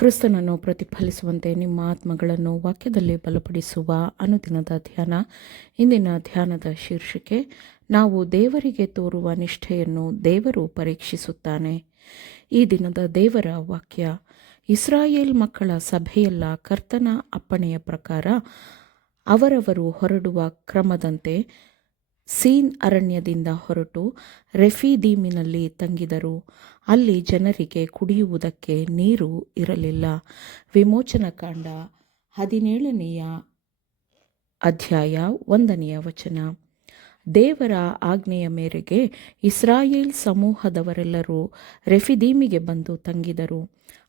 ಕ್ರಿಸ್ತನನ್ನು ಪ್ರತಿಫಲಿಸುವಂತೆ ನಿಮ್ಮ ಆತ್ಮಗಳನ್ನು ವಾಕ್ಯದಲ್ಲಿ ಬಲಪಡಿಸುವ ಅನುದಿನದ ಧ್ಯಾನ. ಇಂದಿನ ಧ್ಯಾನದ ಶೀರ್ಷಿಕೆ, ನಾವು ದೇವರಿಗೆ ತೋರುವ ನಿಷ್ಠೆಯನ್ನು ದೇವರು ಪರೀಕ್ಷಿಸುತ್ತಾನೆ. ಈ ದಿನದ ದೇವರ ವಾಕ್ಯ, ಇಸ್ರಾಯೇಲ್ ಮಕ್ಕಳ ಸಭೆಯೆಲ್ಲ ಕರ್ತನ ಅಪ್ಪಣೆಯ ಪ್ರಕಾರ ಅವರವರು ಹೊರಡುವ ಕ್ರಮದಂತೆ ಸೀನ್ ಅರಣ್ಯದಿಂದ ಹೊರಟು ರೆಫೀದೀಮಿನಲ್ಲಿ ತಂಗಿದರು. ಅಲ್ಲಿ ಜನರಿಗೆ ಕುಡಿಯುವುದಕ್ಕೆ ನೀರು ಇರಲಿಲ್ಲ. ವಿಮೋಚನಕಾಂಡ 17ನೇ ಅಧ್ಯಾಯ 1ನೇ ವಚನ. ದೇವರ ಆಜ್ಞೆಯ ಮೇರೆಗೆ ಇಸ್ರಾಯೇಲ್ ಸಮೂಹದವರೆಲ್ಲರೂ ರೆಫಿದೀಮಿಗೆ ಬಂದು ತಂಗಿದರು.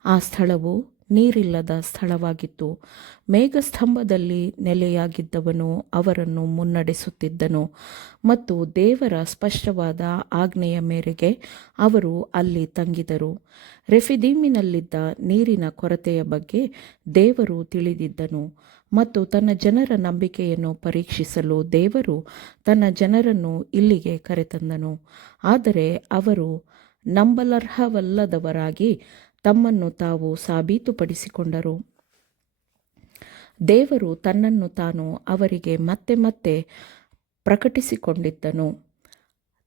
ಆ ಸ್ಥಳವು ನೀರಿಲ್ಲದ ಸ್ಥಳವಾಗಿತ್ತು. ಮೇಘಸ್ತಂಭದಲ್ಲಿ ನೆಲೆಯಾಗಿದ್ದವನು ಅವರನ್ನು ಮುನ್ನಡೆಸುತ್ತಿದ್ದನು ಮತ್ತು ದೇವರ ಸ್ಪಷ್ಟವಾದ ಆಜ್ಞೆಯ ಮೇರೆಗೆ ಅವರು ಅಲ್ಲಿ ತಂಗಿದರು. ರೆಫಿದೀಮಿನಲ್ಲಿದ್ದ ನೀರಿನ ಕೊರತೆಯ ಬಗ್ಗೆ ದೇವರು ತಿಳಿದಿದ್ದನು ಮತ್ತು ತನ್ನ ಜನರ ನಂಬಿಕೆಯನ್ನು ಪರೀಕ್ಷಿಸಲು ದೇವರು ತನ್ನ ಜನರನ್ನು ಇಲ್ಲಿಗೆ ಕರೆತಂದನು. ಆದರೆ ಅವರು ನಂಬಲರ್ಹವಲ್ಲದವರಾಗಿ ತಮ್ಮನ್ನು ತಾವು ಸಾಬೀತುಪಡಿಸಿಕೊಂಡರು. ದೇವರು ತನ್ನನ್ನು ತಾನು ಅವರಿಗೆ ಮತ್ತೆ ಮತ್ತೆ ಪ್ರಕಟಿಸಿಕೊಂಡಿದ್ದನು.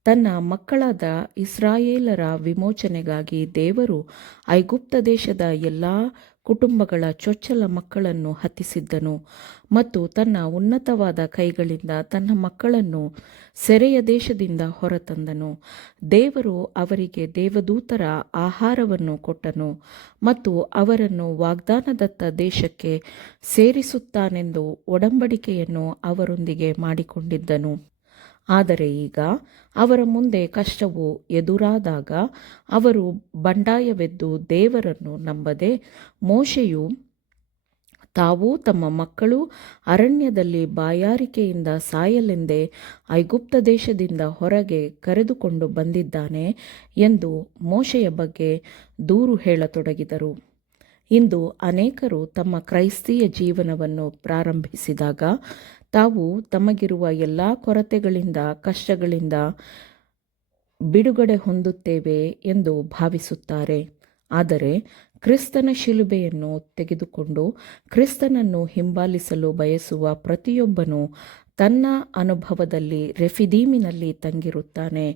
ತನ್ನ ಮಕ್ಕಳಾದ ಇಸ್ರಾಯೇಲರ ವಿಮೋಚನೆಗಾಗಿ ದೇವರು ಐಗುಪ್ತ ದೇಶದ ಎಲ್ಲ ಕುಟುಂಬಗಳ ಚೊಚ್ಚಲ ಮಕ್ಕಳನ್ನು ಹತಿಸಿದ್ದನು ಮತ್ತು ತನ್ನ ಉನ್ನತವಾದ ಕೈಗಳಿಂದ ತನ್ನ ಮಕ್ಕಳನ್ನು ಸೆರೆಯ ದೇಶದಿಂದ ಹೊರತಂದನು. ದೇವರು ಅವರಿಗೆ ದೇವದೂತರ ಆಹಾರವನ್ನು ಕೊಟ್ಟನು ಮತ್ತು ಅವರನ್ನು ವಾಗ್ದಾನದತ್ತ ದೇಶಕ್ಕೆ ಸೇರಿಸುತ್ತಾನೆಂದು ಒಡಂಬಡಿಕೆಯನ್ನು ಅವರೊಂದಿಗೆ ಮಾಡಿಕೊಂಡಿದ್ದನು. ಆದರೆ ಈಗ ಅವರ ಮುಂದೆ ಕಷ್ಟವು ಎದುರಾದಾಗ ಅವರು ಬಂಡಾಯವೆದ್ದು ದೇವರನ್ನು ನಂಬದೆ, ಮೋಶೆಯು ತಾವೂ ತಮ್ಮ ಮಕ್ಕಳು ಅರಣ್ಯದಲ್ಲಿ ಬಾಯಾರಿಕೆಯಿಂದ ಸಾಯಲೆಂದೇ ಐಗುಪ್ತ ದೇಶದಿಂದ ಹೊರಗೆ ಕರೆದುಕೊಂಡು ಬಂದಿದ್ದಾನೆ ಎಂದು ಮೋಶೆಯ ಬಗ್ಗೆ ದೂರು ಹೇಳತೊಡಗಿದರು. ಇಂದು ಅನೇಕರು ತಮ್ಮ ಕ್ರೈಸ್ತೀಯ ಜೀವನವನ್ನು ಪ್ರಾರಂಭಿಸಿದಾಗ ತಾವು ತಮಗಿರುವ ಎಲ್ಲ ಕೊರತೆಗಳಿಂದ, ಕಷ್ಟಗಳಿಂದ ಬಿಡುಗಡೆ ಹೊಂದುತ್ತೇವೆ ಎಂದು ಭಾವಿಸುತ್ತಾರೆ. ಆದರೆ ಕ್ರಿಸ್ತನ ಶಿಲುಬೆಯನ್ನು ತೆಗೆದುಕೊಂಡು ಕ್ರಿಸ್ತನನ್ನು ಹಿಂಬಾಲಿಸಲು ಬಯಸುವ ಪ್ರತಿಯೊಬ್ಬನೂ ತನ್ನ ಅನುಭವದಲ್ಲಿ ರೆಫಿದೀಮಿನಲ್ಲಿ ತಂಗಿರುತ್ತಾನೆ.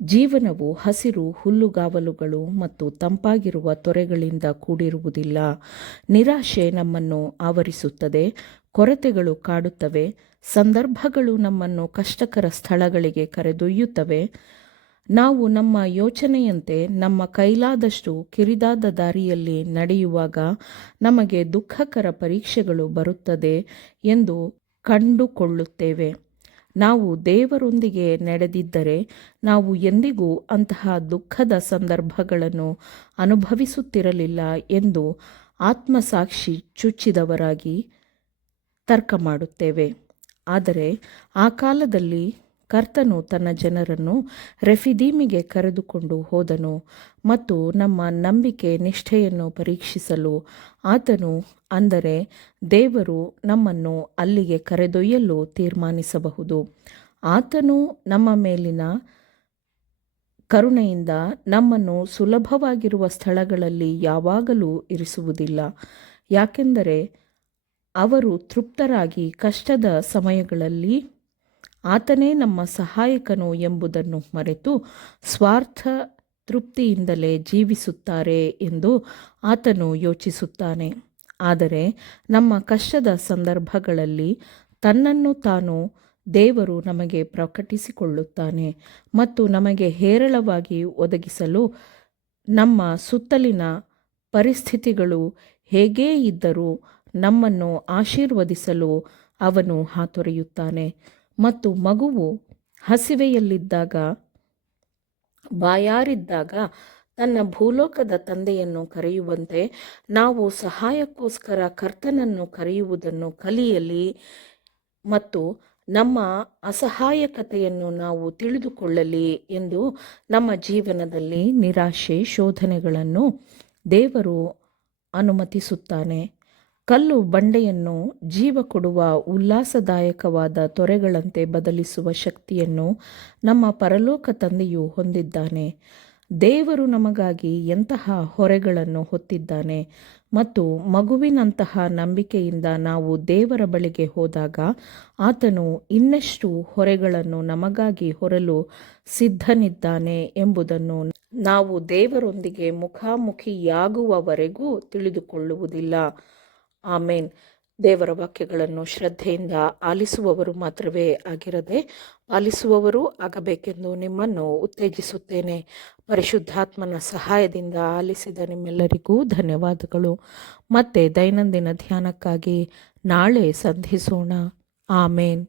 ಜೀವನವು ಹಸಿರು ಹುಲ್ಲುಗಾವಲುಗಳು ಮತ್ತು ತಂಪಾಗಿರುವ ತೊರೆಗಳಿಂದ ಕೂಡಿರುವುದಿಲ್ಲ. ನಿರಾಶೆ ನಮ್ಮನ್ನು ಆವರಿಸುತ್ತದೆ, ಕೊರತೆಗಳು ಕಾಡುತ್ತವೆ, ಸಂದರ್ಭಗಳು ನಮ್ಮನ್ನು ಕಷ್ಟಕರ ಸ್ಥಳಗಳಿಗೆ ಕರೆದೊಯ್ಯುತ್ತವೆ. ನಾವು ನಮ್ಮ ಯೋಚನೆಯಂತೆ ನಮ್ಮ ಕೈಲಾದಷ್ಟು ಕಿರಿದಾದ ದಾರಿಯಲ್ಲಿ ನಡೆಯುವಾಗ ನಮಗೆ ದುಃಖಕರ ಪರೀಕ್ಷೆಗಳು ಬರುತ್ತದೆ ಎಂದು ಕಂಡುಕೊಳ್ಳುತ್ತೇವೆ. ನಾವು ದೇವರೊಂದಿಗೆ ನಡೆದಿದ್ದರೆ ನಾವು ಎಂದಿಗೂ ಅಂತಹ ದುಃಖದ ಸಂದರ್ಭಗಳನ್ನು ಅನುಭವಿಸುತ್ತಿರಲಿಲ್ಲ ಎಂದು ಆತ್ಮಸಾಕ್ಷಿ ಚುಚ್ಚಿದವರಾಗಿ ತರ್ಕ ಮಾಡುತ್ತೇವೆ. ಆದರೆ ಆ ಕಾಲದಲ್ಲಿ ಕರ್ತನು ತನ್ನ ಜನರನ್ನು ರೆಫಿದೀಮಿಗೆ ಕರೆದುಕೊಂಡು ಹೋದನು ಮತ್ತು ನಮ್ಮ ನಂಬಿಕೆ ನಿಷ್ಠೆಯನ್ನು ಪರೀಕ್ಷಿಸಲು ಆತನು, ಅಂದರೆ ದೇವರು, ನಮ್ಮನ್ನು ಅಲ್ಲಿಗೆ ಕರೆದೊಯ್ಯಲು ತೀರ್ಮಾನಿಸಬಹುದು. ಆತನು ನಮ್ಮ ಮೇಲಿನ ಕರುಣೆಯಿಂದ ನಮ್ಮನ್ನು ಸುಲಭವಾಗಿರುವ ಸ್ಥಳಗಳಲ್ಲಿ ಯಾವಾಗಲೂ ಇರಿಸುವುದಿಲ್ಲ. ಯಾಕೆಂದರೆ ಅವರು ತೃಪ್ತರಾಗಿ ಕಷ್ಟದ ಸಮಯಗಳಲ್ಲಿ ಆತನೇ ನಮ್ಮ ಸಹಾಯಕನು ಎಂಬುದನ್ನು ಮರೆತು ಸ್ವಾರ್ಥ ತೃಪ್ತಿಯಿಂದಲೇ ಜೀವಿಸುತ್ತಾರೆ ಎಂದು ಆತನು ಯೋಚಿಸುತ್ತಾನೆ. ಆದರೆ ನಮ್ಮ ಕಷ್ಟದ ಸಂದರ್ಭಗಳಲ್ಲಿ ತನ್ನನ್ನು ತಾನು ದೇವರು ನಮಗೆ ಪ್ರಕಟಿಸಿಕೊಳ್ಳುತ್ತಾನೆ ಮತ್ತು ನಮಗೆ ಹೇರಳವಾಗಿ ಒದಗಿಸಲು ನಮ್ಮ ಸುತ್ತಲಿನ ಪರಿಸ್ಥಿತಿಗಳು ಹೇಗೇ ಇದ್ದರೂ ನಮ್ಮನ್ನು ಆಶೀರ್ವದಿಸಲು ಅವನು ಹಾತೊರೆಯುತ್ತಾನೆ. ಮತ್ತು ಮಗುವು ಹಸಿವೆಯಲ್ಲಿದ್ದಾಗ, ಬಾಯಾರಿದ್ದಾಗ ತನ್ನ ಭೂಲೋಕದ ತಂದೆಯನ್ನು ಕರೆಯುವಂತೆ ನಾವು ಸಹಾಯಕ್ಕೋಸ್ಕರ ಕರ್ತನನ್ನು ಕರೆಯುವುದನ್ನು ಕಲಿಯಲಿ ಮತ್ತು ನಮ್ಮ ಅಸಹಾಯಕತೆಯನ್ನು ನಾವು ತಿಳಿದುಕೊಳ್ಳಲಿ ಎಂದು ನಮ್ಮ ಜೀವನದಲ್ಲಿ ನಿರಾಶೆ, ಶೋಧನೆಗಳನ್ನು ದೇವರು ಅನುಮತಿಸುತ್ತಾನೆ. ಕಲ್ಲು ಬಂಡೆಯನ್ನು ಜೀವ ಕೊಡುವ ಉಲ್ಲಾಸದಾಯಕವಾದ ತೊರೆಗಳಂತೆ ಬದಲಿಸುವ ಶಕ್ತಿಯನ್ನು ನಮ್ಮ ಪರಲೋಕ ತಂದೆಯು ಹೊಂದಿದ್ದಾನೆ. ದೇವರು ನಮಗಾಗಿ ಎಂತಹ ಹೊರೆಗಳನ್ನು ಹೊತ್ತಿದ್ದಾನೆ ಮತ್ತು ಮಗುವಿನಂತಹ ನಂಬಿಕೆಯಿಂದ ನಾವು ದೇವರ ಬಳಿಗೆ ಹೋದಾಗ ಆತನು ಇನ್ನಷ್ಟು ಹೊರೆಗಳನ್ನು ನಮಗಾಗಿ ಹೊರಲು ಸಿದ್ಧನಿದ್ದಾನೆ ಎಂಬುದನ್ನು ನಾವು ದೇವರೊಂದಿಗೆ ಮುಖಾಮುಖಿಯಾಗುವವರೆಗೂ ತಿಳಿದುಕೊಳ್ಳುವುದಿಲ್ಲ. ಆಮೇನ್. ದೇವರ ವಾಕ್ಯಗಳನ್ನು ಶ್ರದ್ಧೆಯಿಂದ ಆಲಿಸುವವರು ಮಾತ್ರವೇ ಆಗಿರದೆ ಪಾಲಿಸುವವರು ಆಗಬೇಕೆಂದು ನಿಮ್ಮನ್ನು ಉತ್ತೇಜಿಸುತ್ತೇನೆ. ಪರಿಶುದ್ಧಾತ್ಮನ ಸಹಾಯದಿಂದ ಆಲಿಸಿದ ನಿಮ್ಮೆಲ್ಲರಿಗೂ ಧನ್ಯವಾದಗಳು. ಮತ್ತೆ ದೈನಂದಿನ ಧ್ಯಾನಕ್ಕಾಗಿ ನಾಳೆ ಸಂಧಿಸೋಣ. ಆಮೇನ್.